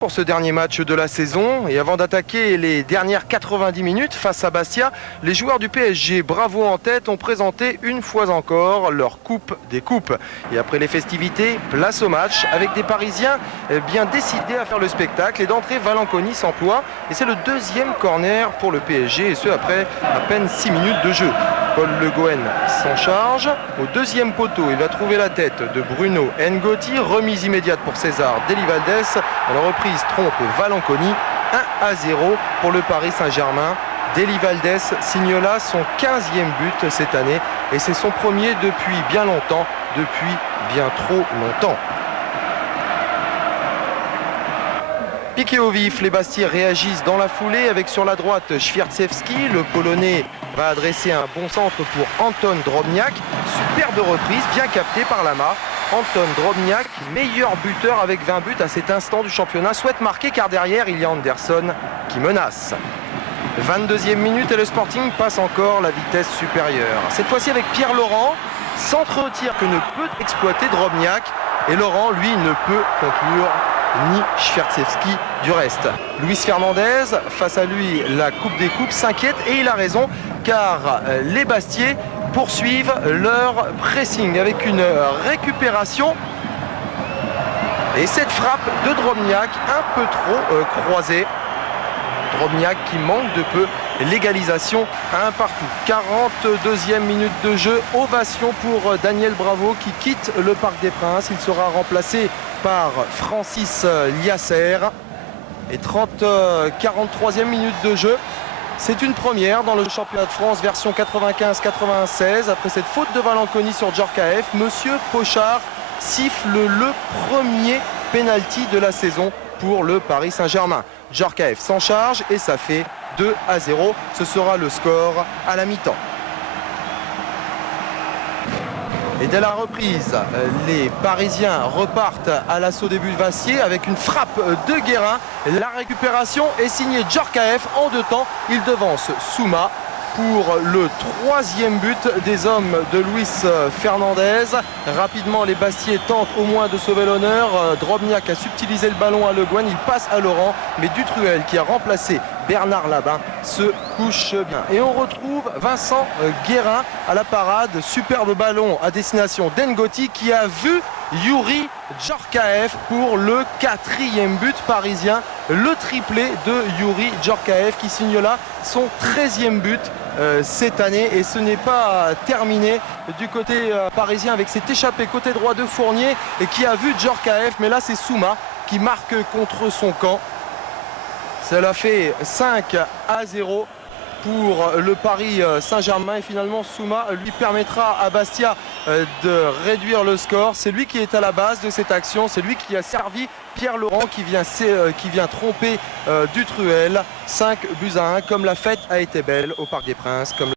Pour ce dernier match de la saison, et avant d'attaquer les dernières 90 minutes face à Bastia, les joueurs du PSG, bravo en tête, ont présenté une fois encore leur coupe des coupes. Et après les festivités, place au match avec des Parisiens bien décidés à faire le spectacle. Et d'entrée, Valanconi s'emploie et c'est le deuxième corner pour le PSG, et ce après à peine 6 minutes de jeu. Paul Le Guen s'en charge. Au deuxième poteau, il va trouver la tête de Bruno Ngoti. Remise immédiate pour César Deli-Valdés. La reprise trompe Valanconi. 1-0 pour le Paris Saint-Germain. Deli-Valdés signe là son 15e but cette année. Et c'est son premier depuis bien longtemps, depuis bien trop longtemps. Piqué au vif, les Bastiais réagissent dans la foulée avec sur la droite Świerczewski. Le Polonais va adresser un bon centre pour Anton Drobniak. Superbe reprise, bien captée par Lama. Anton Drobniak, meilleur buteur avec 20 buts à cet instant du championnat, souhaite marquer car derrière il y a Anderson qui menace. 22e minute et le Sporting passe encore la vitesse supérieure. Cette fois-ci avec Pierre Laurent, centre-tir que ne peut exploiter Drobniak. Et Laurent, lui, ne peut conclure ni Świerczewski du reste. Luis Fernandez, face à lui, la coupe des coupes, s'inquiète et il a raison car les Bastiais poursuivent leur pressing avec une récupération. Et cette frappe de Drobniak un peu trop croisée. Drobniak qui manque de peu, l'égalisation à un partout. 42e minute de jeu, ovation pour Daniel Bravo qui quitte le Parc des Princes. Il sera remplacé par Francis Liasser. Et 43e minute de jeu. C'est une première dans le championnat de France version 95-96. Après cette faute de Valanconi sur Djorkaeff, Monsieur Pochard siffle le premier penalty de la saison pour le Paris Saint-Germain. Djorkaeff s'en charge et ça fait 2-0. Ce sera le score à la mi-temps. Et dès la reprise, les Parisiens repartent à l'assaut des Bastiais avec une frappe de Guérin. La récupération est signée Djorkaeff en deux temps. Il devance Souma pour le 3e but des hommes de Luis Fernandez. Rapidement, les Bastiais tentent au moins de sauver l'honneur. Drobniak a subtilisé le ballon à Le Guen. Il passe à Laurent, mais Dutruel, qui a remplacé Bernard Labin, se couche bien. Et on retrouve Vincent Guérin à la parade. Superbe ballon à destination d'Ngoti qui a vu Youri Djorkaeff pour le 4e but parisien. Le triplé de Youri Djorkaeff qui signe là son 13e but cette année. Et ce n'est pas terminé du côté parisien avec cet échappé côté droit de Fournier et qui a vu Djorkaeff. Mais là c'est Souma qui marque contre son camp. Cela fait 5-0 pour le Paris Saint-Germain et finalement Souma lui permettra à Bastia de réduire le score. C'est lui qui est à la base de cette action, c'est lui qui a servi Pierre Laurent qui vient tromper Dutruel. 5-1, comme la fête a été belle au Parc des Princes.